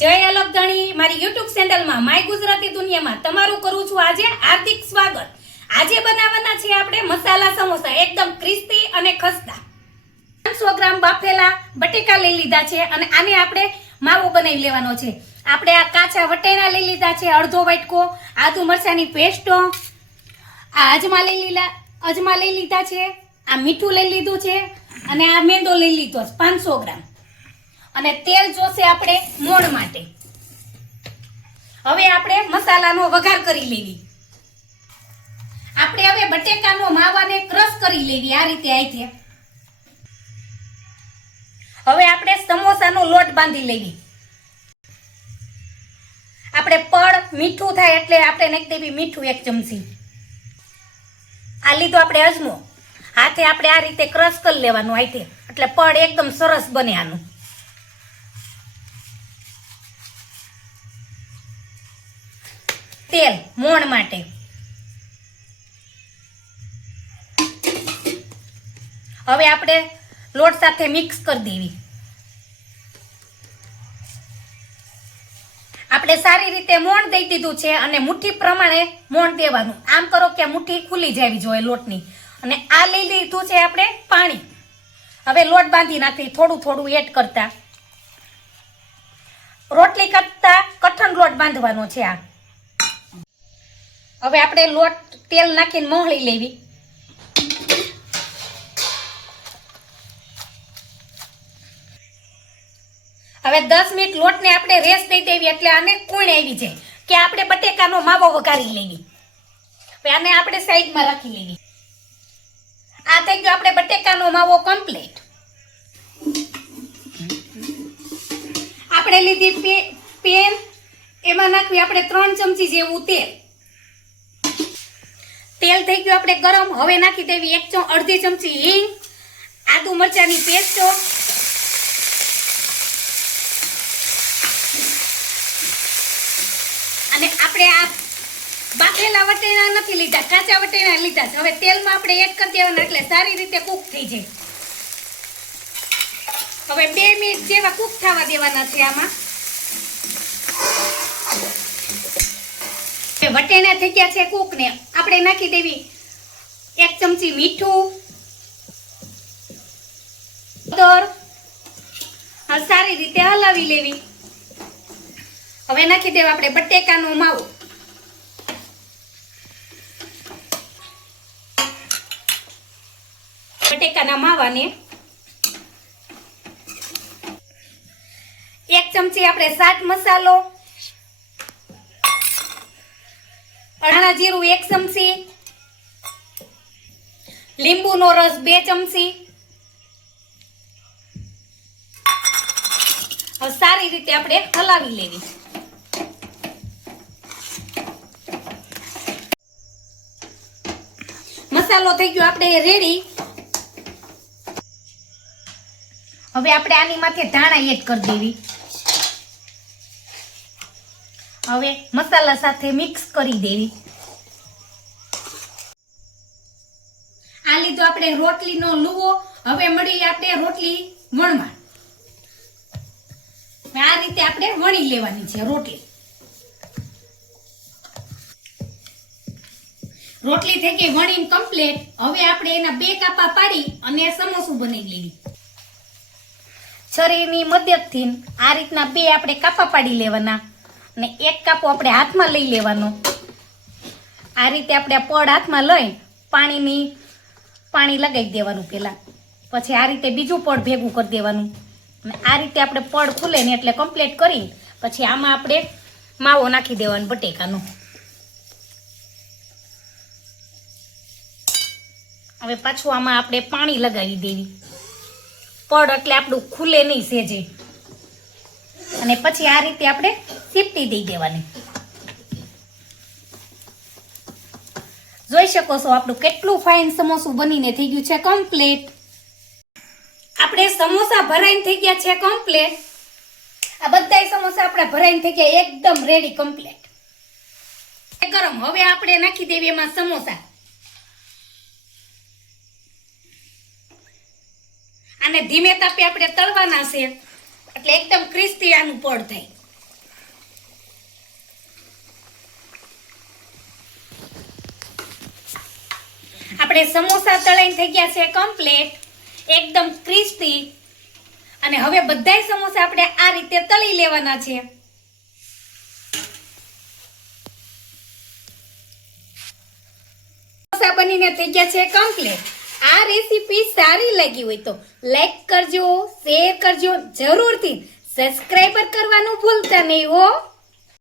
જય અલગધણી મારી યુટ્યુબ ચેનલમાં માય ગુજરાતી દુનિયામાં તમારું કરું છું આજે હાર્દિક સ્વાગત। આજે બનાવવાના છે આપણે મસાલા સમોસા, એકદમ ક્રિસ્પી અને ખસ્તા। 500 ગ્રામ બાફેલા બટેકા લઈ લીધા છે અને આને આપણે માવો બનાવી લેવાનો છે। આપણે આ કાચા વટાણા લઈ લીધા છે, અડધો વાટકો આદુ મરચાની પેસ્ટ, આ અજમા લઈ લીધા છે, આ મીઠું લઈ લીધું છે અને આ મેંદો લઈ લીધો 500 ગ્રામ અને તેલ જોશે આપણે મોણ માટે। હવે આપણે મસાલાનો વઘાર કરી લેવી। આપણે હવે બટેકાનો માવાને ક્રશ કરી લેવી આ રીતે આઈથે। હવે આપણે સમોસાનો લોટ બાંધી લેવી। આપણે પડ મીઠું થાય એટલે આપણે નાખી દેવી મીઠું 1 ચમચી। આ લીધો આપણે અજમો, હાથે આપણે આ રીતે ક્રશ કરી લેવાનું આઈથે એટલે પડ એકદમ સરસ બને આનું। તેલ મોણ માટે, હવે આપણે લોટ સાથે મિક્સ કરી દેવી। આપણે સારી રીતે મોણ દઈ દીધું છે અને મુઠ્ઠી પ્રમાણે મોણ દેવાનું। આમ કરો કે મુઠ્ઠી ખુલી જવી જોઈએ લોટની। અને આ લઈ લીધું છે આપણે પાણી। હવે લોટ બાંધી નાખી થોડું થોડું એડ કરતા, રોટલી કરતા કઠણ લોટ બાંધવાનો છે આ। હવે આપણે લોટ તેલ નાખીને મોહળી લેવી। હવે 10 મિનિટ લોટને આપણે રેસ્ટ દઈ દેવી એટલે આને કૂણ આવી જાય કે આપણે બટેકાનો માવો વઘારી લેવી। હવે આને આપણે સાઈડમાં રાખી લેવી। આ થઈ ગયો આપણે બટેકાનો માવો કમ્પ્લીટ। આપણે લીધી પેન, એમાં નાખવી આપણે 3 ચમચી જેવું તેલ। તેલ થઈ ગયું આપણે ગરમ। હવે નાખી દેવી અડધી ચમચી હિંગ, આદુ મરચાની પેસ્ટ અને આપણે આ બાફેલા વટાણા નથી લીધા, કાચા વટાણા લીધા છે। હવે તેલમાં આપણે એડ કરી દેવાના એટલે સારી રીતે કૂક થઈ જાય। હવે 2 મિનિટ જેવા કૂક થવા દેવાના છે આમાં। વટાણા થઈ ગયા છે કૂક ને આપણે નાખી દેવી 1 ચમચી મીઠું, સારી રીતે હલાવી લેવી। હવે નાખી દેવા આપણે બટેકાનો માવો। બટેકાના માવાને 1 ચમચી આપણે ચાટ મસાલો, ધાણા જીરું 1 ચમચી, લીંબુનો રસ 2 ચમચી। હવે સારી રીતે આપણે હલાવી લેવી। મસાલો થઈ ગયો આપણે રેડી। હવે આપણે આની માથે ધાણા એડ કરી દેવી। હવે મસાલા સાથે મિક્સ કરી દેવી। આ લીધો આપણે રોટલીનો લુવો। હવે મળી આપણે રોટલી વણવા। આ રીતે આપણે વણી લેવાની છે રોટલી। રોટલી થઈ ગઈ વણીને કમ્પ્લીટ। હવે આપણે એના 2 કાપા પાડી અને સમોસું બનાવી લેવી। છરીની મદદથી આ રીતના 2 આપણે કાપા પાડી લેવાના અને 1 કાપો આપણે હાથમાં લઈ લેવાનો। આ રીતે આપણે પડ હાથમાં લઈ પાણી લગાવી દેવાનું પહેલા, પછી આ રીતે બીજું પડ ભેગું કરી દેવાનું અને આ રીતે આપણે પડ ખુલે ને એટલે કમ્પ્લીટ કરી પછી આમાં આપણે માવો નાખી દેવાનો બટેકાનો। હવે પાછું આમાં આપણે પાણી લગાવી દેવી પડ એટલે આપણું ખુલે નહીં સેજે અને પછી આ રીતે આપણે સીપટી દઈ દેવાની। જોઈ શકો છો આપણું કેટલું ફાઇન સમોસું બનીને થઈ ગયું છે કમ્પ્લીટ। આપણે સમોસા ભરાઈને થઈ ગયા છે કમ્પ્લીટ। આ બધાય સમોસા આપણા ભરાઈને થઈ ગયા એકદમ રેડી કમ્પ્લીટ। ગરમ હવે આપણે નાખી દેવી એમાં સમોસા। આને ધીમે તાપે આપણે તળવાના છે એટલે એકદમ ક્રિસ્પી આનું પડ થાય। આપણે સમોસા તળાઈને થઈ ગયા છે કમ્પ્લીટ, એકદમ ક્રિસ્પી. અને હવે બધાય સમોસા આપણે આ રીતે તળી લેવાના છે. સમોસા બનીને થઈ ગયા છે કમ્પ્લીટ. આ રેસીપી સારી લાગી હોય તો લાઈક કરજો, શેર કરજો, જરૂરથી સબસ્ક્રાઇબર કરવાનું ભૂલતા નહીં હો.